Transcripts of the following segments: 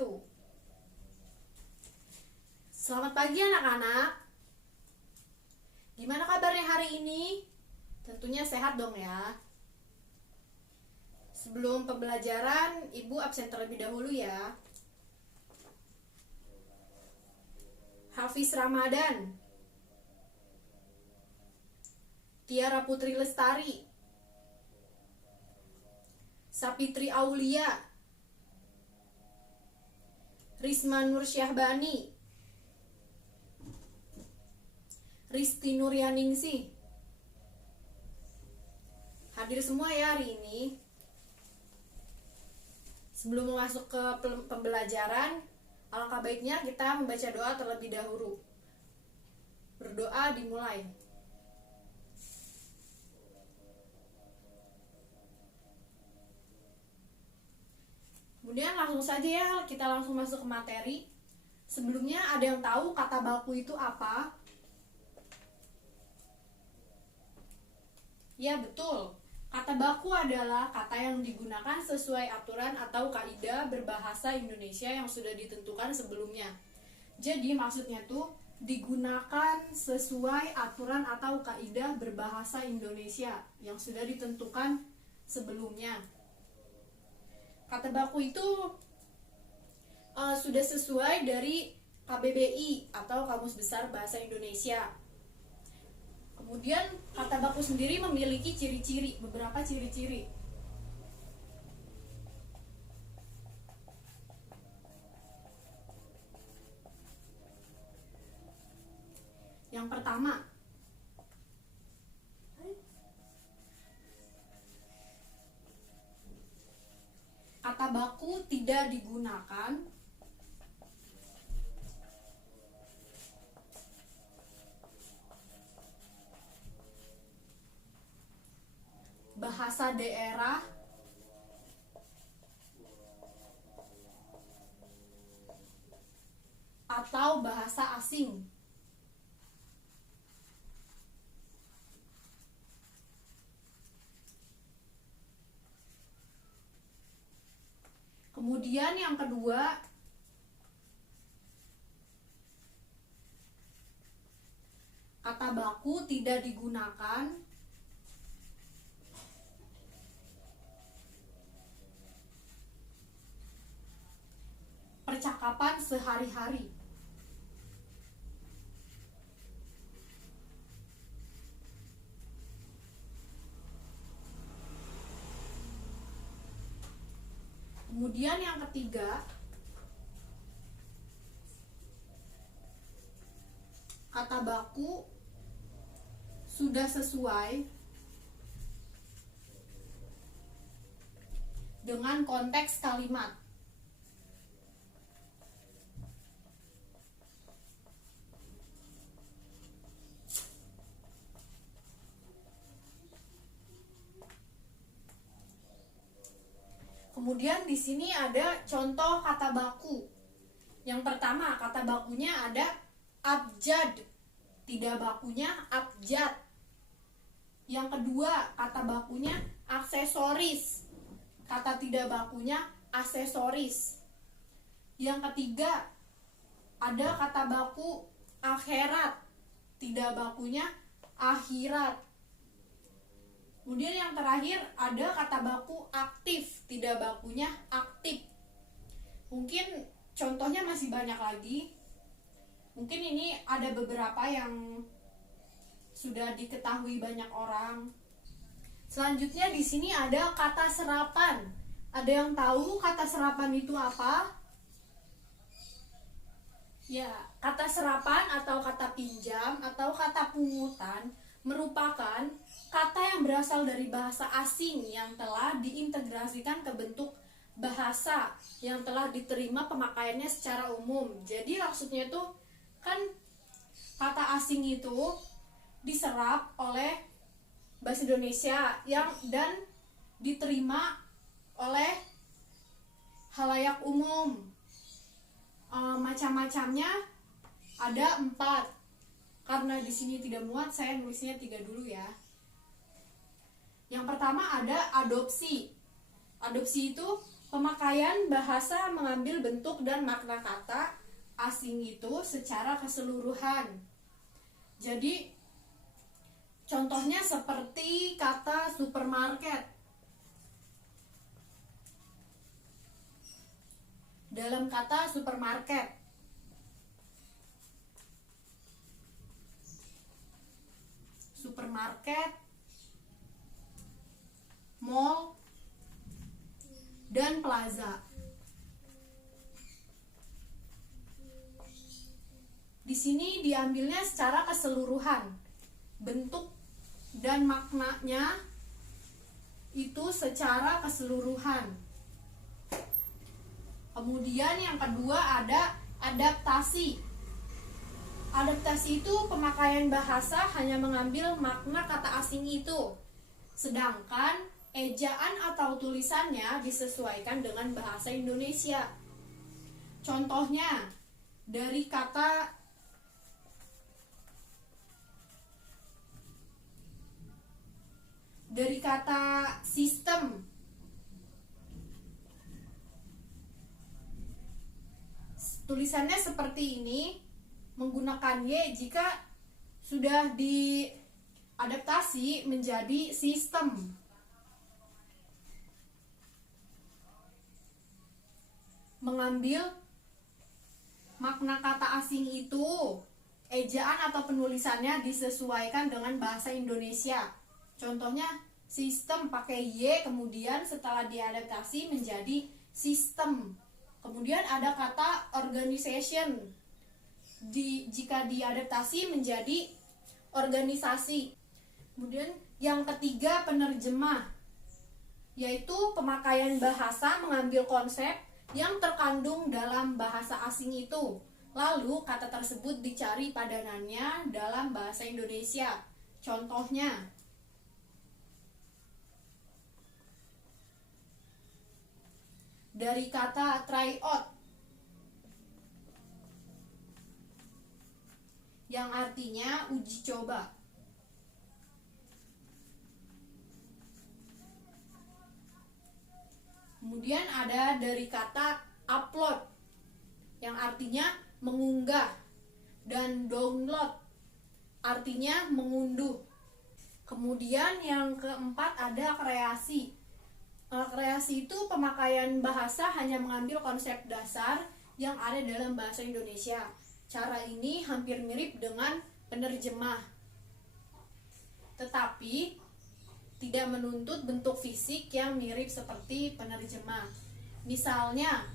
wabarakatuh. Selamat pagi anak-anak. Gimana kabarnya hari ini? Tentunya sehat dong ya. Sebelum pembelajaran, Ibu absen terlebih dahulu ya. Hafiz Ramadan, Tiara Putri Lestari, Sapitri Aulia, Risma Nur Syahbani, Risti Nuryaningsih. Hadir semua ya hari ini. Sebelum masuk ke pembelajaran, alangkah baiknya kita membaca doa terlebih dahulu. Berdoa dimulai. Kemudian langsung saja ya, kita langsung masuk ke materi. Sebelumnya ada yang tahu kata baku itu apa? Ya betul, kata baku adalah kata yang digunakan sesuai aturan atau kaidah berbahasa Indonesia yang sudah ditentukan sebelumnya. Jadi maksudnya tuh digunakan sesuai aturan atau kaidah berbahasa Indonesia yang sudah ditentukan sebelumnya. Kata baku itu sudah sesuai dari KBBI atau Kamus Besar Bahasa Indonesia. Kemudian kata baku sendiri memiliki ciri-ciri, beberapa ciri-ciri. Yang pertama, kata baku tidak digunakan bahasa daerah atau bahasa asing. Kemudian yang kedua, kata baku tidak digunakan percakapan sehari-hari. Kemudian yang ketiga, kata baku sudah sesuai dengan konteks kalimat. Kemudian di sini ada contoh kata baku. Yang pertama, kata bakunya ada abjad. Tidak bakunya abjad. Yang kedua, kata bakunya aksesoris. Kata tidak bakunya aksesoris. Yang ketiga, ada kata baku akhirat. Tidak bakunya akhirat. Kemudian yang terakhir ada kata baku aktif, tidak bakunya aktif. Mungkin contohnya masih banyak lagi. Mungkin ini ada beberapa yang sudah diketahui banyak orang. Selanjutnya di sini ada kata serapan. Ada yang tahu kata serapan itu apa? Ya, kata serapan atau kata pinjam atau kata pungutan merupakan kata yang berasal dari bahasa asing yang telah diintegrasikan ke bentuk bahasa yang telah diterima pemakaiannya secara umum. Jadi maksudnya itu kan kata asing itu diserap oleh bahasa Indonesia dan diterima oleh halayak umum. Macam-macamnya ada 4. Karena di sini tidak muat, saya nulisnya 3 dulu ya. Yang pertama ada adopsi. Adopsi itu Pemakaian bahasa mengambil bentuk dan makna kata asing itu secara keseluruhan. Jadi contohnya seperti kata supermarket. Dalam kata supermarket, mall, dan plaza. Di sini diambilnya secara keseluruhan. Bentuk dan maknanya itu secara keseluruhan. Kemudian yang kedua ada adaptasi. Adaptasi itu pemakaian bahasa hanya mengambil makna kata asing itu, sedangkan ejaan atau tulisannya disesuaikan dengan bahasa Indonesia. Contohnya dari kata sistem. Tulisannya seperti ini, menggunakan Y jika sudah diadaptasi menjadi sistem. Mengambil makna kata asing itu, ejaan atau penulisannya disesuaikan dengan bahasa Indonesia. Contohnya sistem pakai Y, kemudian setelah diadaptasi menjadi sistem. Kemudian ada kata organization, jika diadaptasi menjadi organisasi. Kemudian yang ketiga penerjemah, yaitu pemakaian bahasa mengambil konsep yang terkandung dalam bahasa asing itu, lalu kata tersebut dicari padanannya dalam bahasa Indonesia. Contohnya dari kata try out, yang artinya uji coba. Kemudian ada dari kata upload, yang artinya mengunggah, dan download, artinya mengunduh. Kemudian yang keempat ada kreasi. Kreasi itu pemakaian bahasa hanya mengambil konsep dasar yang ada dalam bahasa Indonesia. Cara ini hampir mirip dengan penerjemah, tetapi tidak menuntut bentuk fisik yang mirip seperti penerjemah. Misalnya,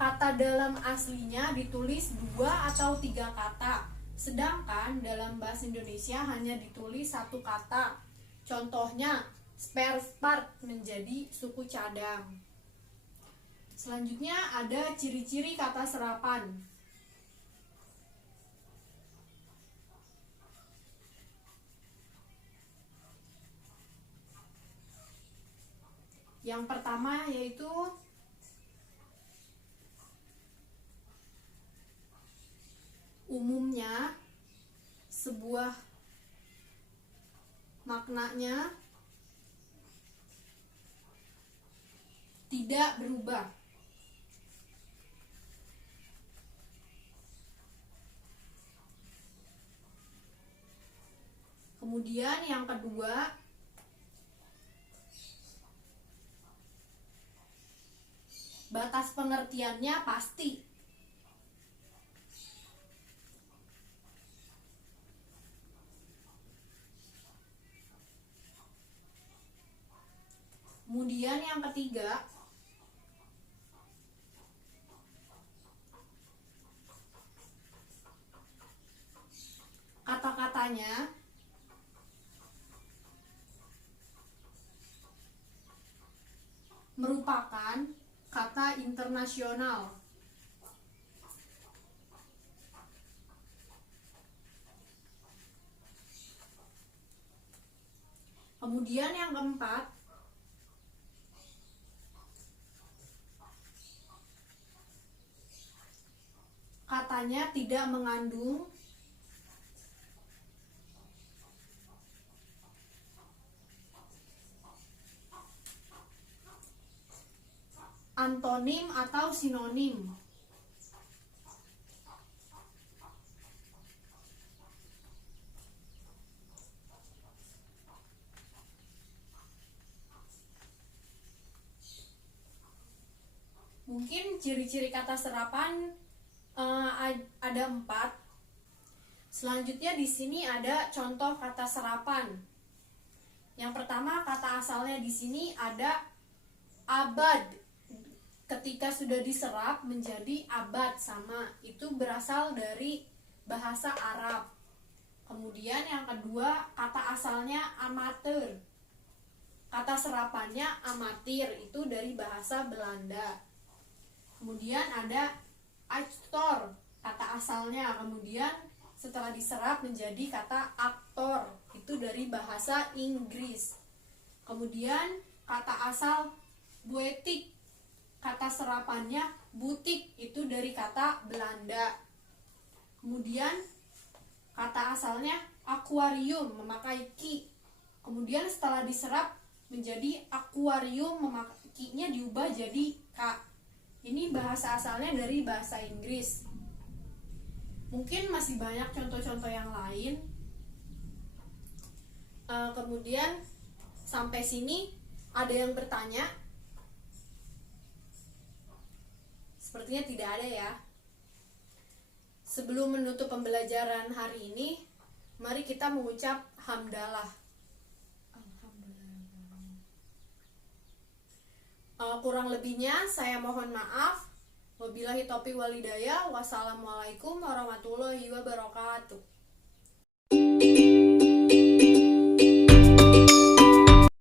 kata dalam aslinya ditulis 2 atau 3 kata, sedangkan dalam bahasa Indonesia hanya ditulis 1 kata. Contohnya, spare part menjadi suku cadang. Selanjutnya ada ciri-ciri kata serapan. Yang pertama yaitu umumnya, sebuah maknanya tidak berubah. Kemudian yang kedua, batas pengertiannya pasti. Kemudian yang ketiga, kata-katanya merupakan kata internasional. Kemudian yang keempat, katanya tidak mengandung antonim atau sinonim. Mungkin ciri-ciri kata serapan ada 4. Selanjutnya di sini ada contoh kata serapan. Yang pertama, kata asalnya di sini ada abad. Ketika sudah diserap menjadi abad, sama. Itu berasal dari bahasa Arab. Kemudian yang kedua, kata asalnya amatir. Kata serapannya amatir, itu dari bahasa Belanda. Kemudian ada aktor, kata asalnya. Kemudian setelah diserap menjadi kata aktor, itu dari bahasa Inggris. Kemudian kata asal buetik, kata serapannya butik, itu dari kata Belanda. Kemudian kata asalnya akuarium, memakai ki. Kemudian setelah diserap menjadi akuarium, ki-nya diubah jadi k. Ini bahasa asalnya dari bahasa Inggris. Mungkin masih banyak contoh-contoh yang lain. Kemudian sampai sini ada yang bertanya? Sepertinya tidak ada ya. Sebelum menutup pembelajaran hari ini, mari kita mengucap hamdalah. Kurang lebihnya saya mohon maaf. Wabillahi taufiq wal hidayah. Wassalamualaikum warahmatullahi wabarakatuh.